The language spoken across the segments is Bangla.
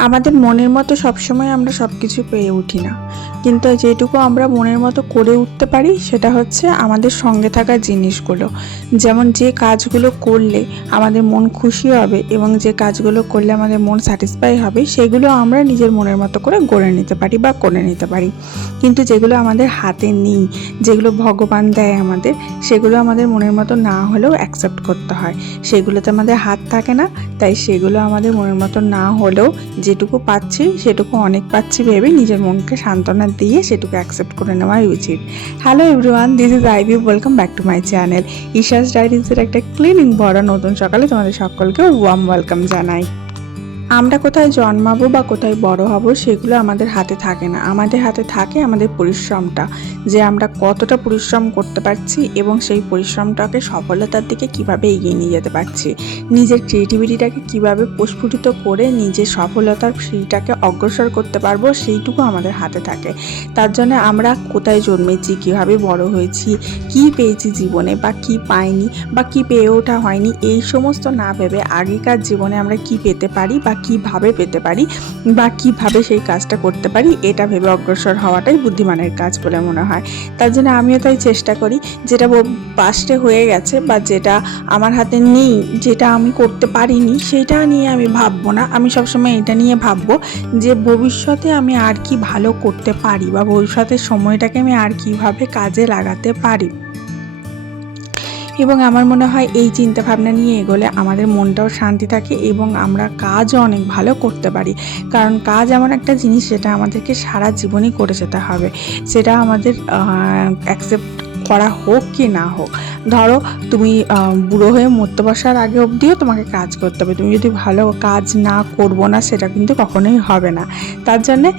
আমাদের মনের মতো সবসময় আমরা সব কিছু পেয়ে উঠি না। কিন্তু যেটুকু আমরা মনের মতো করে উঠতে পারি, সেটা হচ্ছে আমাদের সঙ্গে থাকা জিনিসগুলো। যেমন যে কাজগুলো করলে আমাদের মন খুশি হবে এবং যে কাজগুলো করলে আমাদের মন স্যাটিসফাই হবে, সেগুলো আমরা নিজের মনের মতো করে গড়ে নিতে পারি বা করে নিতে পারি। কিন্তু যেগুলো আমাদের হাতে নেই, যেগুলো ভগবান দেয় আমাদের, সেগুলো আমাদের মনের মতো না হলেও অ্যাকসেপ্ট করতে হয়। সেগুলোতে আমাদের হাত থাকে না, তাই সেগুলো আমাদের মনের মতো না হলেও যেটুকু পাচ্ছি, সেটুকু অনেক পাচ্ছি ভেবে নিজের মনকে সান্ত্বনা দিয়ে সেটুকু অ্যাকসেপ্ট করে নেওয়াই উচিত। Hello everyone this is Ivy welcome back to my channel Isha's ডায়েরিজের একটা ক্লিনিং ভরা নতুন সকালে তোমাদের সকলকে ওয়ার্ম ওয়েলকাম জানাই। আমরা কোথায় জন্মাবো বা কোথায় বড় হব সেগুলো আমাদের হাতে থাকে না। আমাদের হাতে থাকে আমাদের পরিশ্রমটা, যে আমরা কতটা পরিশ্রম করতে পারছি এবং সেই পরিশ্রমটাকে সফলতার দিকে কীভাবে এগিয়ে নিয়ে যেতে পারছি। নিজের ক্রিয়েটিভিটিটাকে কীভাবে প্রস্ফুটিত করে নিজের সফলতার সেইটাকে অগ্রসর করতে পারব সেইটুকু আমাদের হাতে থাকে। তার জন্য আমরা কোথায় জন্মেছি, কীভাবে বড় হয়েছি, কি পেয়েছি জীবনে বা কি পাইনি বা কি পেয়ে ওঠা হয়নি, এই সমস্ত না ভেবে আগেকার জীবনে আমরা কি পেতে পারি বা কীভাবে পেতে পারি বা কীভাবে সেই কাজটা করতে পারি, এটা ভেবে অগ্রসর হওয়াটাই বুদ্ধিমানের কাজ বলে মনে হয়। তার জন্য আমিও তাই চেষ্টা করি, যেটা পাস্টে হয়ে গেছে বা যেটা আমার হাতে নেই, যেটা আমি করতে পারিনি, সেটা নিয়ে আমি ভাববো না। আমি সবসময় এটা নিয়ে ভাববো যে ভবিষ্যতে আমি আর কি ভালো করতে পারি বা ভবিষ্যতের সময়টাকে আমি আর কীভাবে কাজে লাগাতে পারি। এবং আমার মনে হয় এই চিন্তা ভাবনা নিয়ে এগোলে আমাদের মনটাও শান্তি থাকে এবং আমরা কাজও অনেক ভালো করতে পারি। কারণ কাজ এমন একটা জিনিস যেটা আমাদেরকে সারা জীবনই করে যেতে হবে। সেটা আমাদের অ্যাকসেপ্ট করা হোক কি না হোক। ধরো, তুমি বুড়ো হয়ে মরতে বসার আগে অবধিও তোমাকে কাজ করতে হবে। তুমি যদি ভালো কাজ না করব না, সেটা কিন্তু কখনোই হবে না। তার জন্যে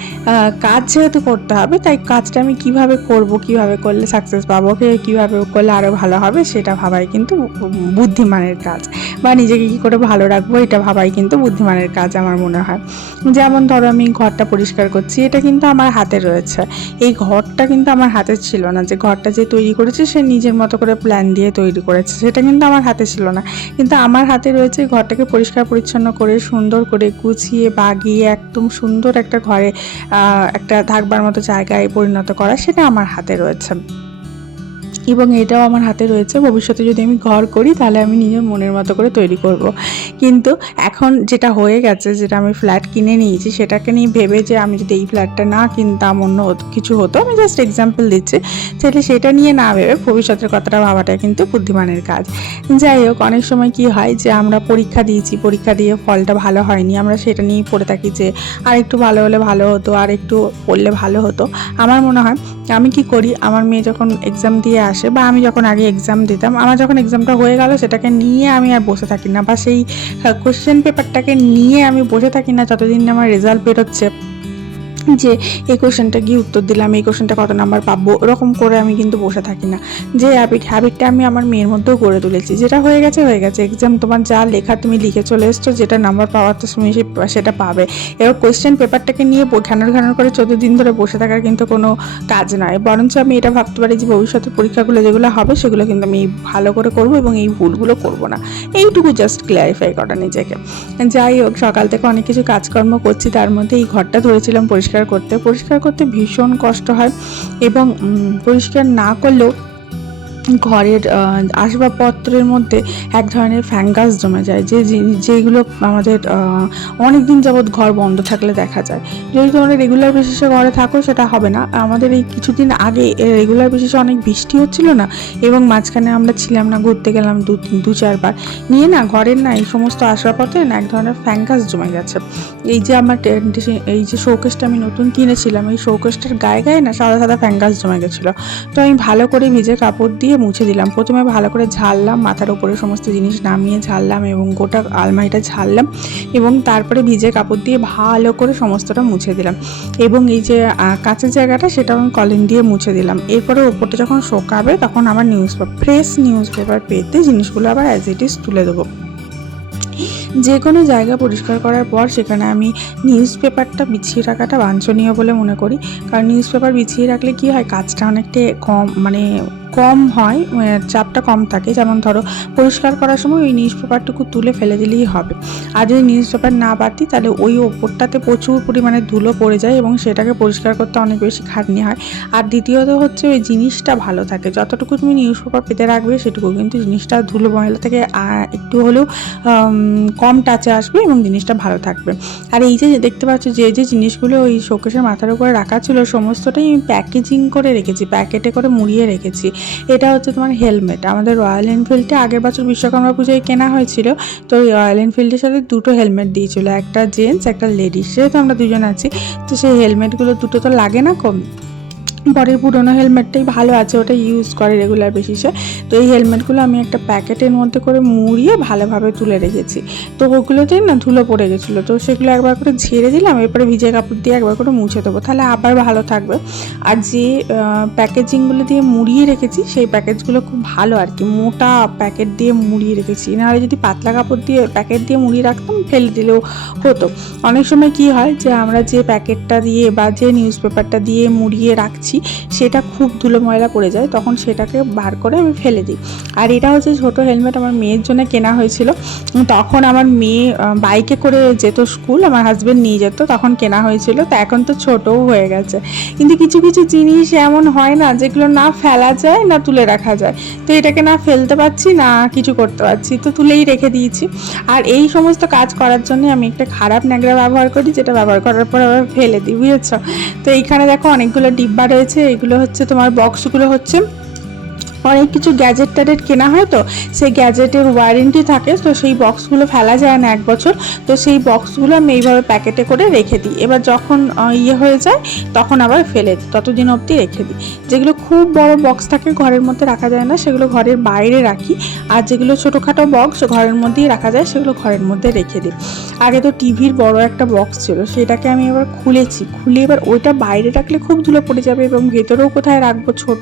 কাজ যেহেতু করতে হবে, তাই কাজটা আমি কীভাবে করব, কীভাবে করলে সাকসেস পাবো কে- কীভাবে করলে আরও ভালো হবে, সেটা ভাবাই কিন্তু বুদ্ধিমানের কাজ। বা নিজেকে কী করে ভালো রাখব, এটা ভাবাই কিন্তু বুদ্ধিমানের কাজ আমার মনে হয়। যেমন ধরো, আমি ঘরটা পরিষ্কার করছি, এটা কিন্তু আমার হাতে রয়েছে। এই ঘরটা কিন্তু আমার হাতে ছিল না। যে ঘরটা যে তৈরি করেছে, সে নিজের মতো করে প্ল্যান দিয়ে তৈরি করেছে। সেটা কিন্তু আমার হাতে ছিল না। কিন্তু আমার হাতে রয়েছে ঘরটাকে পরিষ্কার পরিচ্ছন্ন করে, সুন্দর করে গুছিয়ে, বাগিয়ে, একদম সুন্দর একটা ঘরে একটা থাকবার মতো জায়গায় পরিণত করা, সেটা আমার হাতে রয়েছে। এবং এটাও আমার হাতে রয়েছে। ভবিষ্যতে যদি আমি ঘর করি, তাহলে আমি নিজের মনের মতো করে তৈরি করব। কিন্তু এখন যেটা হয়ে গেছে, যেটা আমি ফ্ল্যাট কিনে নিয়েছি, সেটাকে নিয়ে ভেবে যে আমি যদি এই ফ্ল্যাটটা না কিনতাম, অন্য কিছু হতো, আমি জাস্ট এক্সাম্পল দিচ্ছি। তাহলে সেটা নিয়ে না ভেবে ভবিষ্যতের কথাটা ভাবাটা কিন্তু বুদ্ধিমানের কাজ। যাই হোক, অনেক সময় কি হয় যে আমরা পরীক্ষা দিয়েছি, পরীক্ষা দিয়ে ফলটা ভালো হয়নি, আমরা সেটা নিয়েই পড়ে থাকি যে আর একটু ভালো হলে ভালো হতো, আর একটু পড়লে ভালো হতো। আমার মনে হয় আমি কি করি, আমার মেয়ে যখন এক্সাম দিয়ে আসে বা আমি যখন আগে এক্সাম দিতাম, আমার যখন এক্সামটা হয়ে গেল সেটাকে নিয়ে আমি আর বসে থাকি না বা সেই কোশ্চেন পেপারটাকে নিয়ে আমি বসে থাকি না যতদিন আমার রেজাল্ট বেরোচ্ছে। যে এই কোশ্চেনটা গিয়ে উত্তর দিলাম এই কোশ্চেনটা কত নাম্বার পাবো, ওরকম করে আমি কিন্তু বসে থাকি না। যে হ্যাবিট হ্যাবিটটা আমি আমার মেয়ের মধ্যেও গড়ে তুলেছি। যেটা হয়ে গেছে হয়ে গেছে। এক্সাম তোমার যা লেখা তুমি লিখে চলে এসছো, যেটা নাম্বার পাওয়ার তো তুমি সেটা পাবে। এবার কোশ্চেন পেপারটাকে নিয়ে ঘ্যানর ঘ্যানর করে চোদ্দ দিন ধরে বসে থাকার কিন্তু কোনো কাজ নয়। বরঞ্চ আমি এটা ভাবতে পারি যে ভবিষ্যতে পরীক্ষাগুলো যেগুলো হবে, সেগুলো কিন্তু আমি ভালো করে করব এবং এই ভুলগুলো করব না। এইটুকু জাস্ট ক্লিয়ারিফাই করা নিজেকে। যাই হোক, সকাল থেকে অনেক কিছু কাজকর্ম করছি, তার মধ্যে এই ঘরটা ধরেছিলাম পরিষ্কার করতে পরিষ্কার করতে ভীষণ কষ্ট হয় এবং পরিষ্কার না করলেও ঘরের আসবাবপত্রের মধ্যে এক ধরনের ফ্যাঙ্গাস জমে যায়, যে যেগুলো আমাদের অনেক দিন যাবৎ ঘর বন্ধ থাকলে দেখা যায়। যদি তোমরা রেগুলার বেসিসে ঘরে থাকো, সেটা হবে না। আমাদের এই কিছুদিন আগে রেগুলার বেসিসে অনেক বৃষ্টি হচ্ছিল না, এবং মাঝখানে আমরা ছিলাম না, ঘুরতে গেলাম দু দু চারবার। নিয়ে না, ঘরের না, এই সমস্ত আসবাবপত্রে না, এক ধরনের ফ্যাঙ্গাস জমে গেছে। এই যে আমার এই যে শোকেসটা আমি নতুন কিনেছিলাম, এই শোকেসটার গায়ে গায়ে না, সাদা সাদা ফ্যাঙ্গাস জমে গেছিল। তো আমি ভালো করে ভিজে কাপড় দিয়ে মুছে দিলাম। প্রথমে ভালো করে ঝাললাম, মাথার উপরে সমস্ত জিনিস নামিয়ে ঝাললাম এবং গোটা আলমারিটা ঝাললাম এবং তারপরে ভিজে কাপড় দিয়ে ভালো করে সমস্তটা মুছে দিলাম। এবং এই যে কাঁচের জায়গাটা সেটা আমি কলিন দিয়ে মুছে দিলাম। এরপরে ওপরটা যখন শোকাবে তখন আবার newspaper fresh newspaper পেতে জিনিসগুলো আবার অ্যাজ ইট ইজ তুলে দেবো। যে কোনো জায়গা পরিষ্কার করার পর সেখানে আমি নিউজ পেপারটা বিছিয়ে রাখাটা বাঞ্ছনীয় বলে মনে করি। কারণ নিউজ পেপার বিছিয়ে রাখলে কি হয়, কাজটা অনেকটা কম মানে কম হয় চাপটা কম থাকে। যেমন ধরো, পরিষ্কার করার সময় ওই নিউজ পেপারটুকু তুলে ফেলে দিলেই হবে। আর যদি নিউজ পেপার না পাতি তাহলে ওই ওপরটাতে প্রচুর পরিমাণে ধুলো পড়ে যায় এবং সেটাকে পরিষ্কার করতে অনেক বেশি খাটনি হয়। আর দ্বিতীয়ত হচ্ছে ওই জিনিসটা ভালো থাকে। যতটুকু তুমি নিউজ পেপার পেতে রাখবে, সেটুকু। কিন্তু জিনিসটা ধুলো ময়লা থেকে একটু হলেও কম টাচে আসবে এবং জিনিসটা ভালো থাকবে। আর এই যে দেখতে পাচ্ছ যে যে জিনিসগুলো ওই শোকেশের মাথার উপরে রাখা ছিল, সমস্তটাই আমি প্যাকেজিং করে রেখেছি প্যাকেটে করে মুড়িয়ে রেখেছি। এটা হচ্ছে তোমার হেলমেট আমাদের রয়্যাল এনফিল্ডে আগের বছর বিশ্বকর্মা পুজোয় কেনা হয়েছিল, তো রয়্যাল এনফিল্ডের সাথে দুটো হেলমেট দিয়েছিল, একটা জেন্টস একটা লেডিস সেহেতু আমরা দুজন আছি, তো সেই হেলমেটগুলো দুটো তো লাগে না কম। পরের পুরোনো হেলমেটটাই ভালো আছে, ওটা ইউজ করে রেগুলার বেসিসে তো এই হেলমেটগুলো আমি একটা প্যাকেটের মধ্যে করে মুড়িয়ে ভালোভাবে তুলে রেখেছি। তো ওগুলোতে না ধুলো পড়ে গেছিল, তো সেগুলো একবার করে ঝেড়ে দিলাম, এরপরে ভিজে কাপড় দিয়ে একবার করে মুছে দেবো, তাহলে আবার ভালো থাকবে। আর যে প্যাকেজিংগুলো দিয়ে মুড়িয়ে রেখেছি, সেই প্যাকেজগুলো খুব ভালো আর কি, মোটা প্যাকেট দিয়ে মুড়িয়ে রেখেছি। নাহলে যদি পাতলা কাপড় দিয়ে, প্যাকেট দিয়ে মুড়িয়ে রাখতাম, ফেলে দিলেও হতো। অনেক সময় কি হয় যে, আমরা যে প্যাকেটটা দিয়ে বা যে নিউজ পেপারটা দিয়ে মুড়িয়ে রাখছি সেটা খুব ধুলো ময়লা পড়ে যায়, তখন সেটাকে বার করে আমি ফেলে দিই। আর এটা হচ্ছে ছোট হেলমেট আমার মেয়ের জন্য কেনা হয়েছিল। তখন আমার মেয়ে বাইকে করে যেত স্কুল আমার হাজব্যান্ড নিয়ে যেত, তখন কেনা হয়েছিল। তো এখন তো ছোটও হয়ে গেছে। কিন্তু কিছু কিছু জিনিস এমন হয় না, যেগুলো না ফেলা যায়, না তুলে রাখা যায়। তো এটাকে না ফেলতে পারছি, না কিছু করতে পারছি, তো তুলেই রেখে দিয়েছি। আর এই সমস্ত কাজ করার জন্য আমি একটা খারাপ ন্যাংরা ব্যবহার করি, যেটা ব্যবহার করার পর আবার ফেলে দিই, বুঝেছ? তো এইখানে দেখো অনেকগুলো ডিব্বা রয়েছে এগুলো হচ্ছে তোমার বক্সগুলো হচ্ছে অনেক কিছু গ্যাজেট ট্যাজেট কেনা হয় তো, সেই গ্যাজেটের ওয়ারেন্টি থাকে, তো সেই বক্সগুলো ফেলা যায় না এক বছর, তো সেই বক্সগুলো আমি এইভাবে প্যাকেটে করে রেখে দিই। এবার যখন ইয়ে হয়ে যায়, তখন আবার ফেলে দিই, ততদিন অবধি রেখে দিই। যেগুলো খুব বড় বক্স থাকে, ঘরের মধ্যে রাখা যায় না, সেগুলো ঘরের বাইরে রাখি। আর যেগুলো ছোটোখাটো বক্স ঘরের মধ্যেই রাখা যায়, সেগুলো ঘরের মধ্যে রেখে দিই। আগে তো টিভির বড় একটা বক্স ছিল, সেটাকে আমি এবার খুলেছি। খুলে এবার ওইটা বাইরে রাখলে খুব ধুলো পড়ে যাবে এবং ভেতরেও কোথায় রাখব ছোট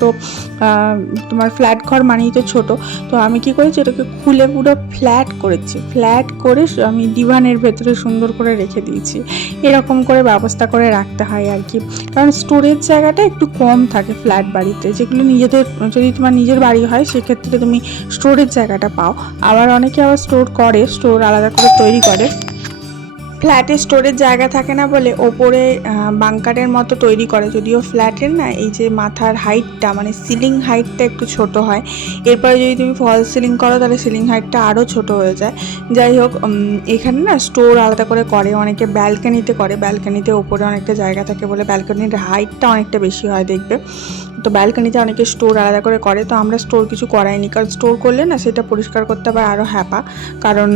তোমার ফ্ল্যাট ঘর মানেই তো ছোট। তো আমি কি করেছি, এটাকে খুলে পুরো ফ্ল্যাট করেছি। ফ্ল্যাট করে আমি ডিভানের ভেতরে সুন্দর করে রেখে দিয়েছি। এরকম করে ব্যবস্থা করে রাখতে হয় আর কি। কারণ স্টোরেজ জায়গাটা একটু কম থাকে ফ্ল্যাট বাড়িতে। যেগুলো নিজেদের, যদি তোমার নিজের বাড়ি হয়, সেক্ষেত্রে তুমি স্টোরেজ জায়গাটা পাও। আবার অনেকে আবার স্টোর করে স্টোর আলাদা করে তৈরি করে। ফ্ল্যাটে স্টোরেজ জায়গা থাকে না বলে ওপরে বাংকারের মতো তৈরি করে। যদিও ফ্ল্যাটের না, এই যে মাথার হাইটটা মানে সিলিং হাইটটা একটু ছোট হয়। এরপরে যদি তুমি ফল সিলিং করো, তাহলে সিলিং হাইটটা আরও ছোট হয়ে যায়। যাই হোক এখানে না স্টোর আলাদা করে করে, অনেকে ব্যালকানিতে করে। ব্যালকানিতে ওপরে অনেকটা জায়গা থাকে বলে ব্যালকানির হাইটটা অনেকটা বেশি হয় দেখবে। তো ব্যালকানিতে অনেকে স্টোর আলাদা করে করে তো আমরা স্টোর কিছু করাইনি। কারণ স্টোর করলে না সেটা পরিষ্কার করতে আবার আরও হ্যাপা। কারণ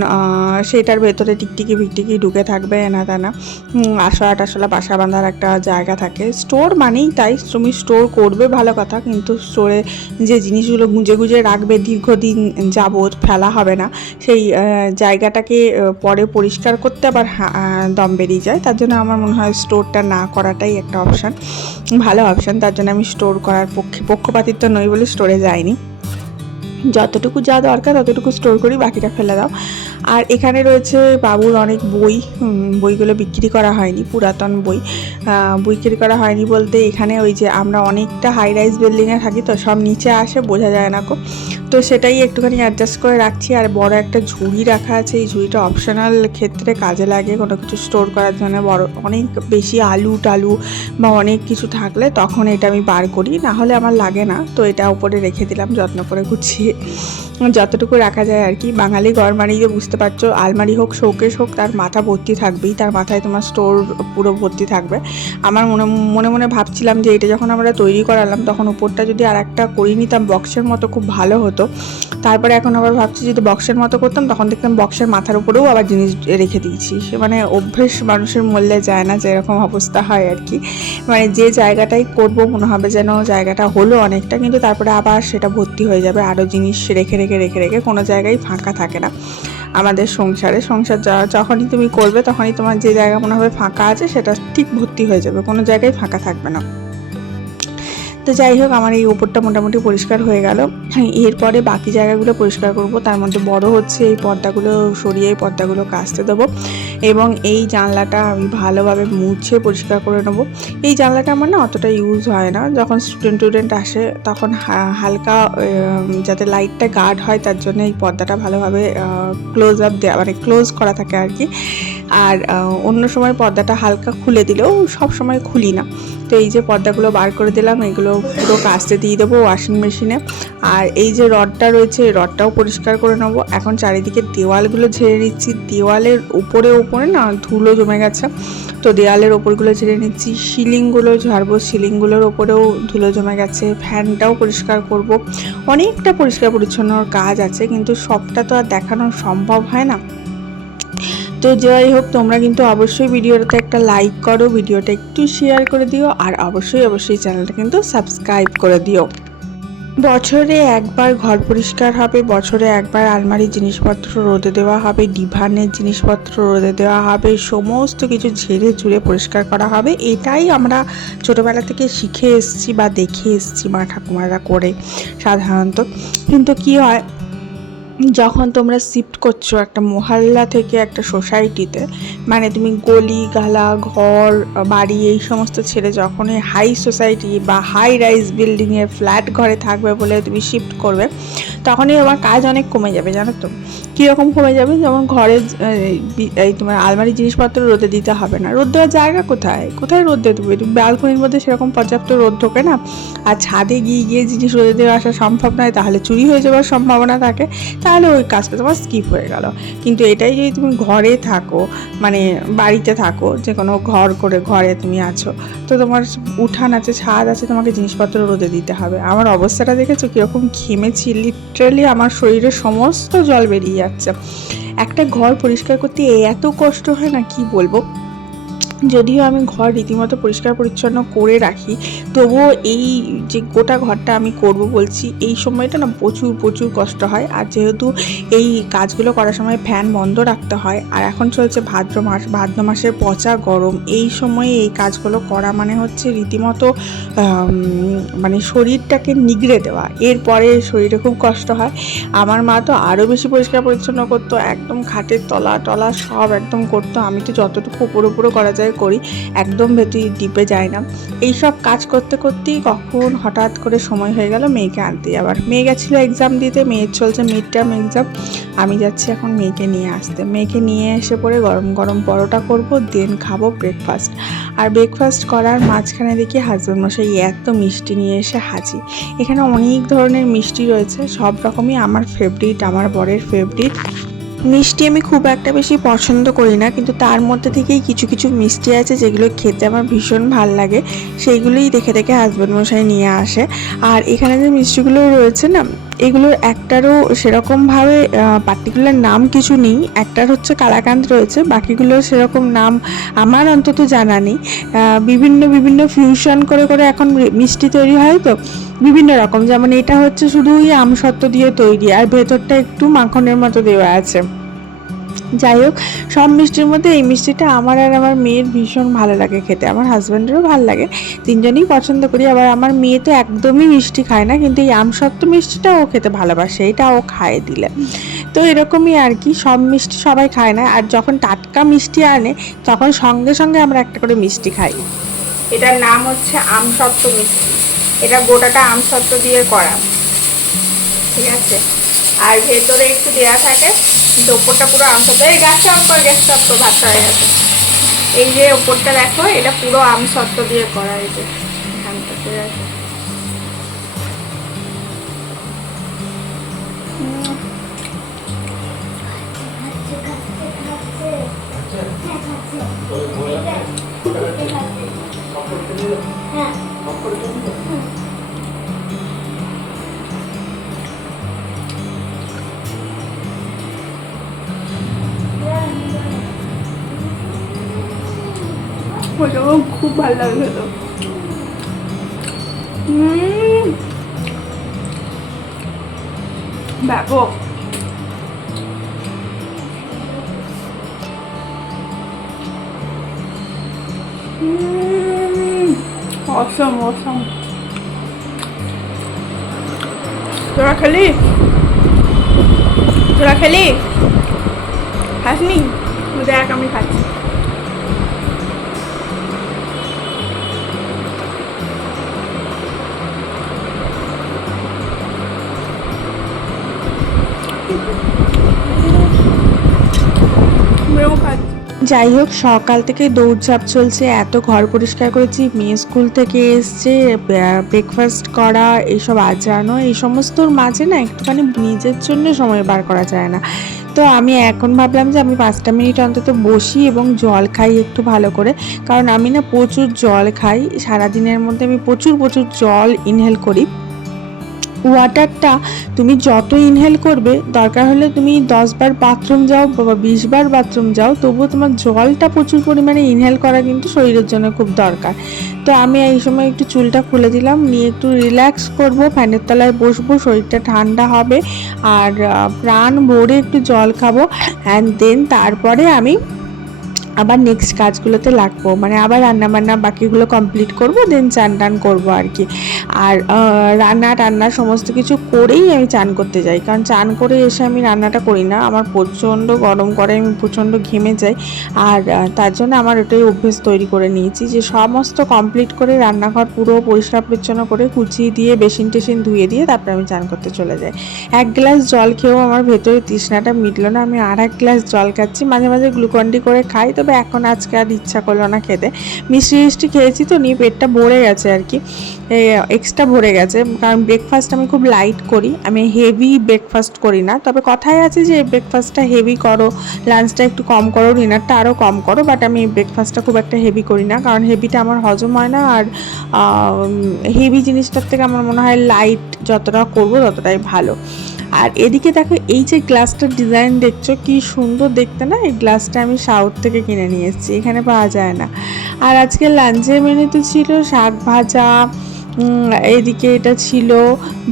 সেটার ভেতরে টিকটিকি ভিকটিকি ঢুকে থাকবে এনা তেনা। হুম, আসলা টাসলা বাসা বাঁধার একটা জায়গা থাকে। স্টোর মানেই তাই তুমি স্টোর করবে ভালো কথা কিন্তু স্টোরে যে জিনিসগুলো গুঁজে গুঁজে রাখবে দীর্ঘদিন যাবৎ ফেলা হবে না সেই জায়গাটাকে পরে পরিষ্কার করতে আবার দম বেরিয়ে যায়। তার জন্য আমার মনে হয় স্টোরটা না করাটাই একটা অপশান ভালো অপশান তার জন্য আমি স্টোর করার পক্ষে পক্ষপাতিত্ব নই বলে স্টোরে যায়নি। যতটুকু যা দরকার ততটুকু স্টোর করি বাকিটা ফেলে দাও। আর এখানে রয়েছে বাবুর অনেক বই বইগুলো বিক্রি করা হয়নি, পুরাতন বই। বিক্রি করা হয়নি বলতে এখানে ওই যে আমরা অনেকটা হাই রাইজ বিল্ডিংয়ে থাকি তো, সব নিচে আসে, বোঝা যায় না কো। তো সেটাই একটুখানি অ্যাডজাস্ট করে রাখছি, আর বড় একটা ঝুড়ি রাখা আছে, এই ঝুড়িটা অপশনাল ক্ষেত্রে কাজে লাগে কোনো কিছু স্টোর করার জন্য, বড় অনেক বেশি আলু টালু বা অনেক কিছু থাকলে তখন এটা আমি বার করি না হলে আমার লাগে না, তো এটা উপরে রেখে দিলাম, যত্ন করে গুছিয়ে। যতটুকু রাখা যায় আর কি। বাঙালি ঘর মানেই বুঝতে পারছ, আলমারি হোক শোকেশ হোক, তার মাথা ভর্তি থাকবেই, তার মাথায় তোমার স্টোর পুরো ভর্তি থাকবে। আমার মনে মনে মনে ভাবছিলাম যে এটা যখন আমরা তৈরি করালাম, তখন উপরটা যদি আর একটা করিয়ে নিতাম, বক্সের মতো খুব ভালো হতো। তারপরে এখন আবার ভাবছি যদি বক্সের মতো করতাম, তখন দেখতাম বক্সের মাথার উপরেও আবার জিনিস রেখে দিয়েছি। সে মানে অভ্যেস মানুষের মূল্যে যায় না যে এরকম অবস্থা হয় আর কি। মানে যে জায়গাটাই করব, মনে হবে যেন জায়গাটা হলো অনেকটা, কিন্তু তারপরে আবার সেটা ভর্তি হয়ে যাবে, আরও জিনিস রেখে রেখে রেখে রেখে কোনো জায়গায় ফাঁকা থাকে না। আমাদের সংসারে, সংসার যখনই তুমি করবে, তখনই তোমার যে জায়গা মনে হবে ফাঁকা আছে, সেটা ঠিক ভর্তি হয়ে যাবে। কোনো জায়গায় ফাঁকা থাকবে না। তো যাই হোক, আমার এই ওপরটা মোটামুটি পরিষ্কার হয়ে গেল। এরপরে বাকি জায়গাগুলো পরিষ্কার করব। তার মধ্যে বড় হচ্ছে এই পর্দাগুলো, সরিয়ে এই পর্দাগুলো কাচতে দেবো। এবং এই জানলাটা আমি ভালোভাবে মুছে পরিষ্কার করে নেব। এই জানলাটা আমার না অতটা ইউজ হয় না। যখন স্টুডেন্ট টুডেন্ট আসে, তখন হালকা যাতে লাইটটা গার্ড হয়, তার জন্য এই পর্দাটা ভালোভাবে ক্লোজ আপ দেওয়া মানে ক্লোজ করা থাকে আর কি। আর অন্য সময় পর্দাটা হালকা খুলে দিলেও সব সময় খুলি না। তো এই যে পর্দাগুলো বার করে দিলাম, এগুলো পুরো কাচতে দিয়ে দেবো ওয়াশিং মেশিনে। আর এই যে রডটা রয়েছে রডটাও পরিষ্কার করে নেব। এখন চারিদিকে দেওয়ালগুলো ঝেড়ে নিচ্ছি। দেওয়ালের উপরে উপরে না ধুলো জমে গেছে। তো দেওয়ালের ওপরগুলো ঝেড়ে নিচ্ছি। সিলিংগুলো ঝাড়বো, সিলিংগুলোর ওপরেও ধুলো জমে গেছে। ফ্যানটাও পরিষ্কার করব। অনেকটা পরিষ্কার পরিচ্ছন্নর কাজ আছে, কিন্তু সবটা তো আর দেখানো সম্ভব হয় না। তো যাই হোক, তোমরা কিন্তু অবশ্যই ভিডিওটাতে একটা লাইক করো, ভিডিওটা একটু শেয়ার করে দিও, আর অবশ্যই অবশ্যই চ্যানেলটা কিন্তু সাবস্ক্রাইব করে দিও। বছরে একবার ঘর পরিষ্কার হবে, বছরে একবার আলমারির জিনিসপত্র রোদে দেওয়া হবে, ডিভানের জিনিসপত্র রোদে দেওয়া হবে, সমস্ত কিছু ঝেড়ে ঝুড়ে পরিষ্কার করা হবে, এটাই আমরা ছোটোবেলা থেকে শিখে এসছি বা দেখে এসছি মা ঠাকুমারা করে সাধারণত। কিন্তু কি হয় যখন তোমরা শিফট করছ একটা মহল্লা থেকে একটা সোসাইটিতে মানে তুমি গলি, গালা, ঘর, বাড়ি, এই সমস্ত ছেড়ে যখন এই হাই সোসাইটি বা হাই রাইজ বিল্ডিংয়ে ফ্ল্যাট ঘরে থাকবে বলে তুমি শিফট করবে, তখনই আমার কাজ অনেক কমে যাবে, জানো তো? কীরকম কমে যাবে? যেমন ঘরে, এই তোমার আলমারি জিনিসপত্র রোদে দিতে হবে না। রোদ দেওয়ার জায়গা কোথায়? কোথায় রোদ দিয়ে দেবে ব্যালকনির মধ্যে সেরকম পর্যাপ্ত রোদ ঢোকে না? আর ছাদে গিয়ে গিয়ে জিনিস রোদে দেওয়া আসা সম্ভব নয়, তাহলে চুরি হয়ে যাওয়ার সম্ভাবনা থাকে। তাহলে ওই কাজটা তোমার স্কিপ হয়ে গেল। কিন্তু এটাই যদি তুমি ঘরে থাকো মানে বাড়িতে থাকো, যে কোনো ঘর করে ঘরে তুমি আছো, তো তোমার উঠান আছে, ছাদ আছে, তোমাকে জিনিসপত্র রোদে দিতে হবে। আমার অবস্থাটা দেখেছ? কীরকম ঘেমেছি লিটারালি আমার শরীরে সমস্ত জল বেরিয়ে যাচ্ছে। একটা ঘর পরিষ্কার করতে এত কষ্ট হয় না? কি বলব? যদিও আমি ঘর রীতিমতো পরিষ্কার পরিচ্ছন্ন করে রাখি, তবুও এই যে গোটা ঘরটা আমি করব বলছি, এই সময়টা না প্রচুর প্রচুর কষ্ট হয়। আর যেহেতু এই কাজগুলো করার সময় ফ্যান বন্ধ রাখতে হয়, আর এখন চলছে ভাদ্র মাস, ভাদ্র মাসের পচা গরম, এই সময়ে এই কাজগুলো করা মানে হচ্ছে রীতিমতো মানে শরীরটাকে নিগড়ে দেওয়া। এরপরে শরীরে খুব কষ্ট হয়। আমার মা তো আরও বেশি পরিষ্কার পরিচ্ছন্ন করতো, একদম খাটের তলা টলা সব একদম করতো। আমি তো যতটুকু উপর উপরও করা যায় করি, একদম ভেতরে ডিপে যায় না। এই সব কাজ করতে করতেই কখন হঠাৎ করে সময় হয়ে গেল মেয়েকে আনতে যাবার মেয়ে গেছিল এক্সাম দিতে, মেয়ের চলছে মিড টার্ম এক্সাম আমি যাচ্ছি এখন মেয়েকে নিয়ে আসতে। মেয়েকে নিয়ে এসে পরে গরম গরম পরোটা করব দেন খাব ব্রেকফাস্ট আর ব্রেকফাস্ট করার মাঝখানে দেখি হাজব্যান্ড মশাই এত মিষ্টি নিয়ে এসে হাজি। এখানে অনেক ধরনের মিষ্টি রয়েছে, সব রকমই আমার ফেভারিট আমার বরের ফেভারিট মিষ্টি আমি খুব একটা বেশি পছন্দ করি না, কিন্তু তার মধ্যে থেকেই কিছু কিছু মিষ্টি আছে যেগুলো খেতে আমার ভীষণ ভালো লাগে। সেইগুলোই দেখে দেখে হাজব্যান্ড মশাই নিয়ে আসে। আর এখানে যে মিষ্টিগুলো রয়েছে না এগুলোর একটারও সেরকমভাবে পার্টিকুলার নাম কিছু নেই। একটার হচ্ছে কালাকান্ত রয়েছে, বাকিগুলোর সেরকম নাম আমার অন্তত জানা নেই। বিভিন্ন বিভিন্ন ফিউশন করে করে এখন মিষ্টি তৈরি হয় তো, বিভিন্ন রকম। যেমন এটা হচ্ছে শুধুই আমসত্ত্ব দিয়ে তৈরি, আর ভেতরটা একটু মাখনের মতো দেওয়া আছে। যাই হোক, সব মিষ্টির মধ্যে এই মিষ্টিটা আমার আর আমার মেয়ের ভীষণ ভালো লাগে খেতে। আমার হাজব্যান্ডেরও ভালো লাগে। তিনজনেই পছন্দ করি, আবার আমার মেয়ে তো একদমই মিষ্টি খায় না, কিন্তু এই আমসত্ত্ব মিষ্টিটা ও খেতে ভালোবাসে, এটা ও খায় দিলে। তো এরকমই আর কি, সব মিষ্টি সবাই খায় না, আর যখন টাটকা মিষ্টি আনে, তখন সঙ্গে সঙ্গে আমরা একটা করে মিষ্টি খাই। এটার নাম হচ্ছে আমসত্ত্ব মিষ্টি। এটা গোটাটা আমসত্ত্ব দিয়ে করা। ঠিক আছে? আর ভেতরে একটু দেয়া থাকে। কিন্তু ওপরটা পুরো আমসত্ত্ব এই গ্যাসটা অফ কর গ্যাসটা অফ ভাতটা হয়ে গেছে। এই যে ওপরটা দেখো এটা পুরো আমসত্ত্ব দিয়ে করা যে এখানটা উম, ওটা আমার খুব ভালো লাগে তো। ব্যাপক। অসম অসম তোরা খেলি। তোরা খেলি। খাসনি? দেখ, আমি খাচ্ছি। যাই হোক, সকাল থেকে দৌড়ঝাঁপ চলছে। এত ঘর পরিষ্কার করেছি, মেয়ে স্কুল থেকে এসছে ব্রেকফাস্ট করা এইসব আজানো এই সমস্তর মাঝে না একটুখানি নিজের জন্য সময় বার করা যায় না। তো আমি এখন ভাবলাম যে আমি পাঁচটা মিনিট অন্তত বসি এবং জল খাই একটু ভালো করে। কারণ আমি না প্রচুর জল খাই, সারাদিনের মধ্যে আমি প্রচুর প্রচুর জল ইনহেল করি। ওয়াটারটা তুমি যত ইনহেল করবে, দরকার হলে তুমি দশ বার বাথরুম যাও বা বিশ বার বাথরুম যাও, তবুও তোমার জলটা প্রচুর পরিমাণে ইনহেল করা কিন্তু শরীরের জন্য খুব দরকার। তো আমি এই সময় একটু চুলটা খুলে দিলাম, নিয়ে একটু রিল্যাক্স করব, ফ্যানের তলায় বসবো, শরীরটা ঠান্ডা হবে, আর প্রাণ ভরে একটু জল খাব অ্যান্ড দেন তারপরে আমি আবার নেক্সট কাজগুলোতে লাগবো। মানে আবার রান্না বান্না বাকিগুলো কমপ্লিট করব দেন চান টান করব আর কি আর রান্না টান্না সমস্ত কিছু করেই আমি চান করতে যাই। কারণ চান করে এসে আমি রান্নাটা করি না। আমার প্রচণ্ড গরম করে, আমি প্রচণ্ড ঘেমে যাই। আর তার জন্য আমার ওটাই অভ্যেস তৈরি করে নিয়েছি যে সমস্ত কমপ্লিট করে রান্নাঘর পুরো পরিষ্কার পরিচ্ছন্ন করে কুচিয়ে দিয়ে, বেসিন টেসিন ধুয়ে দিয়ে তারপরে আমি চান করতে চলে যাই। এক গ্লাস জল খেয়েও আমার ভেতরে তৃষ্ণাটা মিটলো না। আমি আর এক গ্লাস জল খাচ্ছি। মাঝে মাঝে গ্লুকন্ডি করে খাই তবে এখন আজকে আর ইচ্ছা করল না খেতে। মিষ্টি মিষ্টি খেয়েছি তো, নিয়ে পেটটা ভরে গেছে আর কি। এক্সট্রা ভরে গেছে, কারণ ব্রেকফাস্ট আমি খুব লাইট করি, আমি হেভি ব্রেকফাস্ট করি না। তবে কথাই আছে যে ব্রেকফাস্টটা হেভি করো লাঞ্চটা একটু কম করো ডিনারটা আরও কম করো বাট আমি ব্রেকফাস্টটা খুব একটা হেভি করি না, কারণ হেভিটা আমার হজম হয় না, আর হেভি জিনিসটার থেকে আমার মনে হয় লাইট যতটা করব ততটাই ভালো। আর এদিকে দেখো, এই যে গ্লাসটার ডিজাইন দেখছ, কি সুন্দর দেখতে না? এই গ্লাসটা আমি সাউথ থেকে কিনে নিয়ে এসেছি, এখানে পাওয়া যায় না। আর আজকে লাঞ্চের মেনুতে ছিল শাক ভাজা এদিকে এটা ছিল,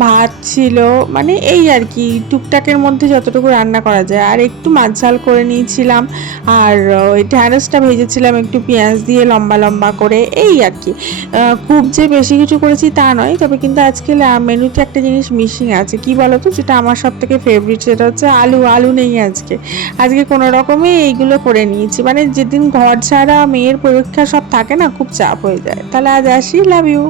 ভাত ছিল মানে এই আর কি, টুকটাকের মধ্যে যতটুকু রান্না করা যায়। আর একটু মাছ ঝাল করে নিয়েছিলাম, আর ওই ঢ্যাঁড়সটা ভেজেছিলাম একটু পেঁয়াজ দিয়ে লম্বা লম্বা করে, এই আর কি। খুব যে বেশি কিছু করেছি তা নয়, তবে কিন্তু আজকে মেনুতে একটা জিনিস মিসিং আছে। কি বলো তো যেটা আমার সব থেকে ফেভারিট সেটা হচ্ছে আলু। আলু নেই আজকে। আজকে কোনো রকমে এইগুলো করে নিয়েছি। মানে যেদিন ঘর ছাড়া, মেয়ের পরীক্ষা সব থাকে না, খুব চাপ হয়ে যায়। তাহলে আজ আসি লাভ ইউ